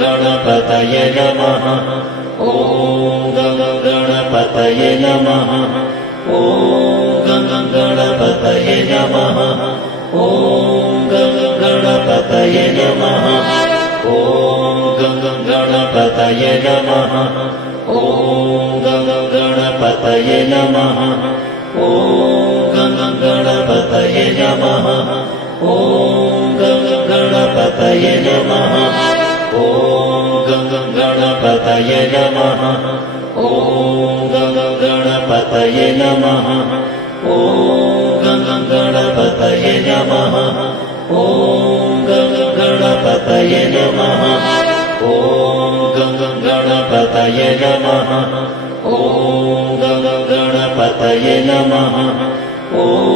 गणपतये नमः। ॐ गणपतये नमः। ॐ गणपतये नमः। ॐ गणपतये नमः। ॐ गणपतये नमः। ॐ गणपतये नमः। ॐ गणपतये नमः। ॐ गणपतये नमः। ॐ गणपतये नमः। ॐ गणपतये नमः। ॐ गणपतये नमः। ॐ गणपतये नमः। ॐ गणपतये नमः। ॐ गणपतये नमः। ॐ